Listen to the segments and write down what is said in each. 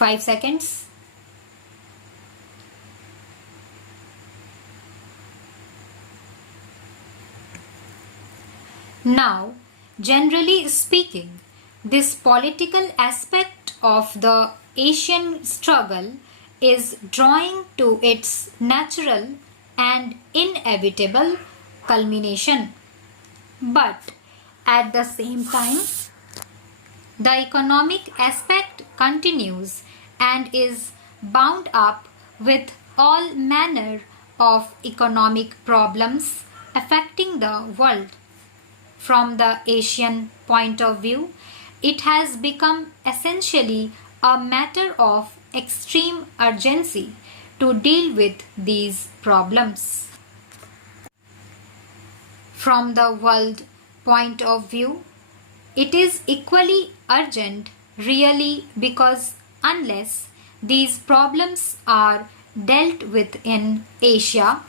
5 seconds. Now, generally speaking, this political aspect of the Asian struggle is drawing to its natural and inevitable culmination. But at the same time, the economic aspect continues and is bound up with all manner of economic problems affecting the world. From the Asian point of view, it has become essentially a matter of extreme urgency to deal with these problems. From the world point of view, it is equally urgent really because unless these problems are dealt with in Asia,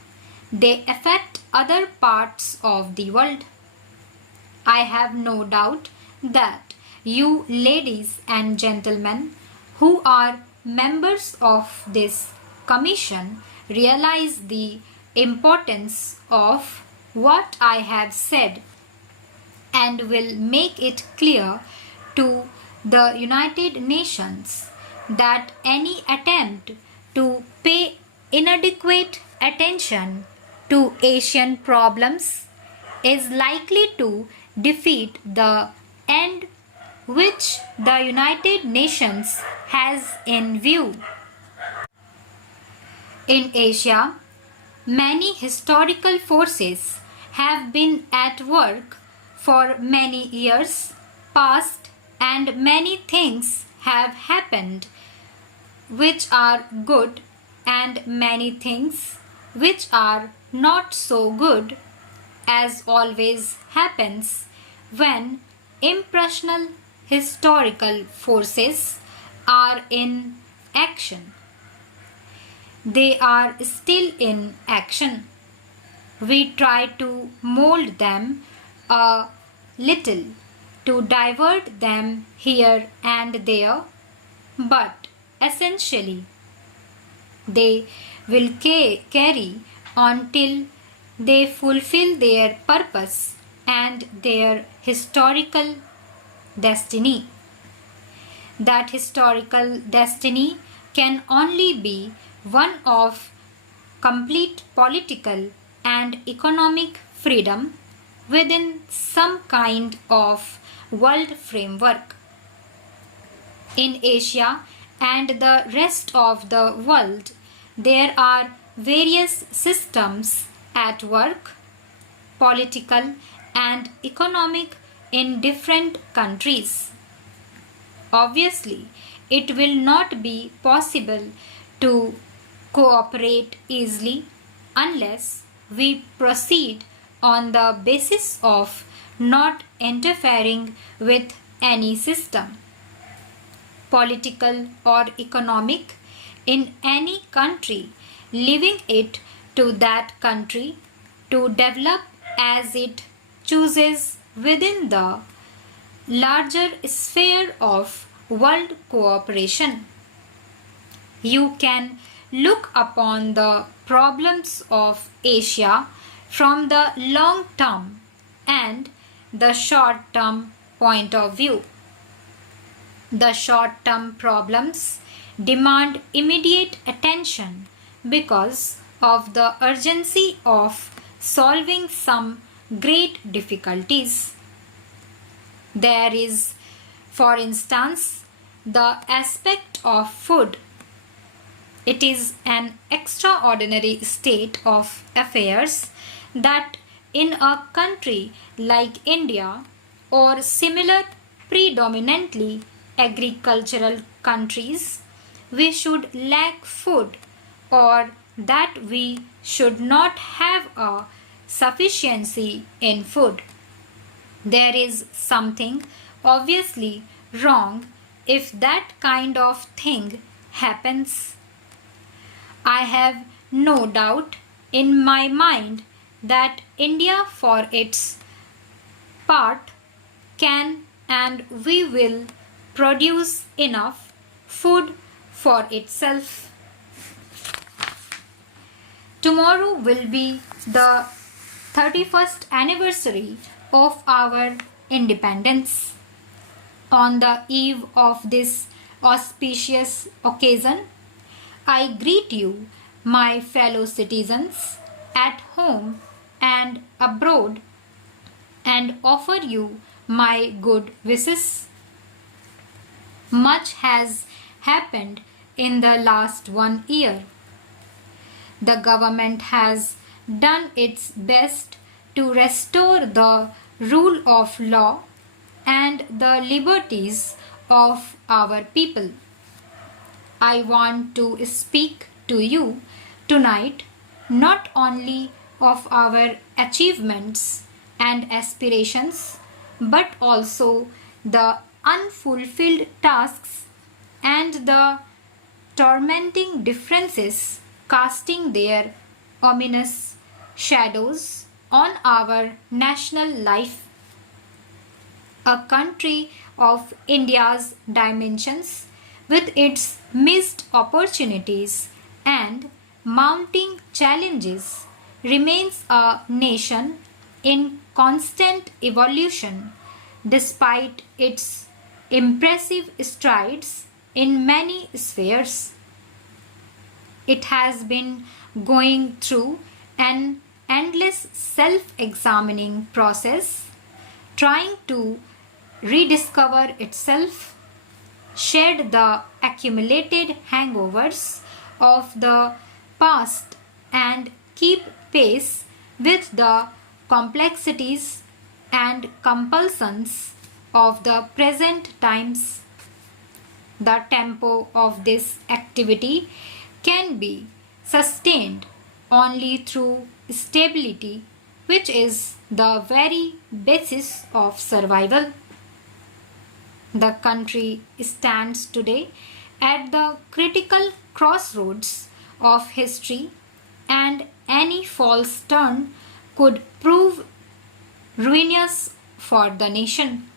they affect other parts of the world. I have no doubt that you ladies and gentlemen who are members of this commission realize the importance of what I have said and will make it clear to the United Nations that any attempt to pay inadequate attention to Asian problems is likely to defeat the end which the United Nations has in view. In Asia, many historical forces have been at work for many years past and many things have happened which are good and many things which are not so good, as always happens when impersonal historical forces are in action. They are still in action. We try to mold them a little, to divert them here and there, but essentially they will carry on till they fulfill their purpose and their historical destiny. That historical destiny can only be one of complete political and economic freedom within some kind of world framework. In Asia and the rest of the world, there are various systems at work, political and economic, in different countries. Obviously, it will not be possible to cooperate easily unless we proceed on the basis of not interfering with any system, political or economic, in any country, leaving it to that country to develop as it chooses within the larger sphere of world cooperation. You can look upon the problems of Asia from the long term and the short term point of view. The short term problems demand immediate attention because of the urgency of solving some great difficulties. There is, for instance, the aspect of food. It is an extraordinary state of affairs that in a country like India or similar predominantly agricultural countries, we should lack food or that we should not have a sufficiency in food. There is something obviously wrong if that kind of thing happens. I have no doubt in my mind that India for its part can and we will produce enough food for itself. Tomorrow will be the 31st anniversary of our independence. On the eve of this auspicious occasion, I greet you, my fellow citizens, at home and abroad, and offer you my good wishes. Much has happened in the last 1 year. The government has done its best to restore the rule of law and the liberties of our people. I want to speak to you tonight not only of our achievements and aspirations, but also the unfulfilled tasks and the tormenting differences casting their ominous shadows on our national life. A country of India's dimensions, with its missed opportunities and mounting challenges, remains a nation in constant evolution despite its impressive strides in many spheres. It has been going through an endless self-examining process, trying to rediscover itself, shed the accumulated hangovers of the past, and keep pace with the complexities and compulsions of the present times. The tempo of this activity can be sustained only through stability, which is the very basis of survival. The country stands today at the critical crossroads of history, and any false turn could prove ruinous for the nation.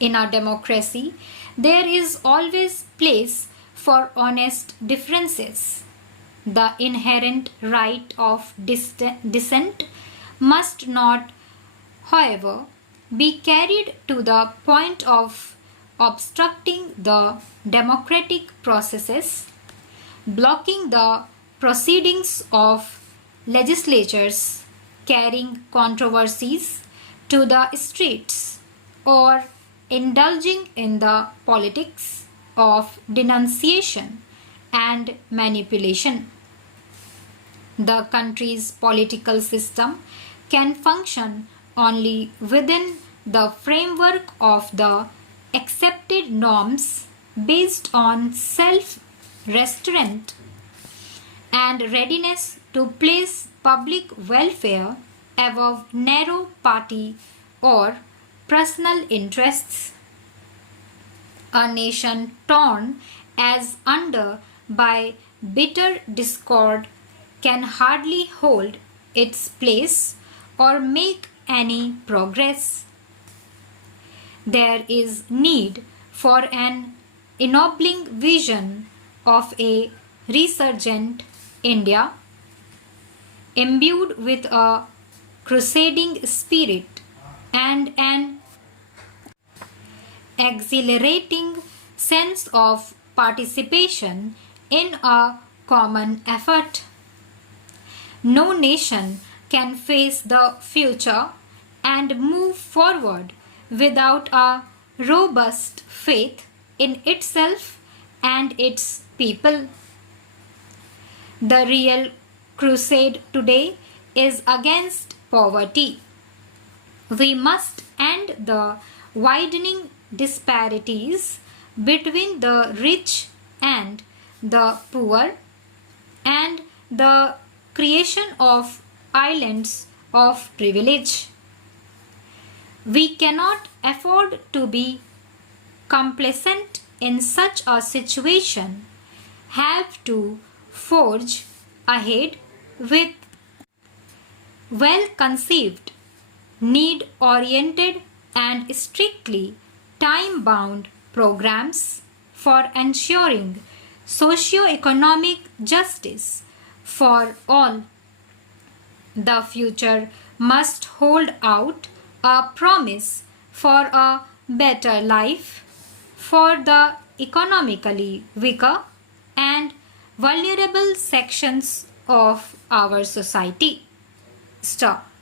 In a democracy, there is always place for honest differences. The inherent right of dissent must not, however, be carried to the point of obstructing the democratic processes, blocking the proceedings of legislatures, carrying controversies to the streets, or indulging in the politics of denunciation and manipulation. The country's political system can function only within the framework of the accepted norms based on self-restraint and readiness to place public welfare above narrow party or personal interests. A nation torn as under by bitter discord can hardly hold its place or make any progress. There is need for an ennobling vision of a resurgent India, imbued with a crusading spirit and an exhilarating sense of participation in a common effort. No nation can face the future and move forward without a robust faith in itself and its people. The real crusade today is against poverty. We must end the widening disparities between the rich and the poor and the creation of islands of privilege. We cannot afford to be complacent in such a situation, have to forge ahead with well-conceived, need-oriented and strictly time-bound programs for ensuring socio-economic justice for all. The future must hold out a promise for a better life for the economically weaker and vulnerable sections of our society. Stop.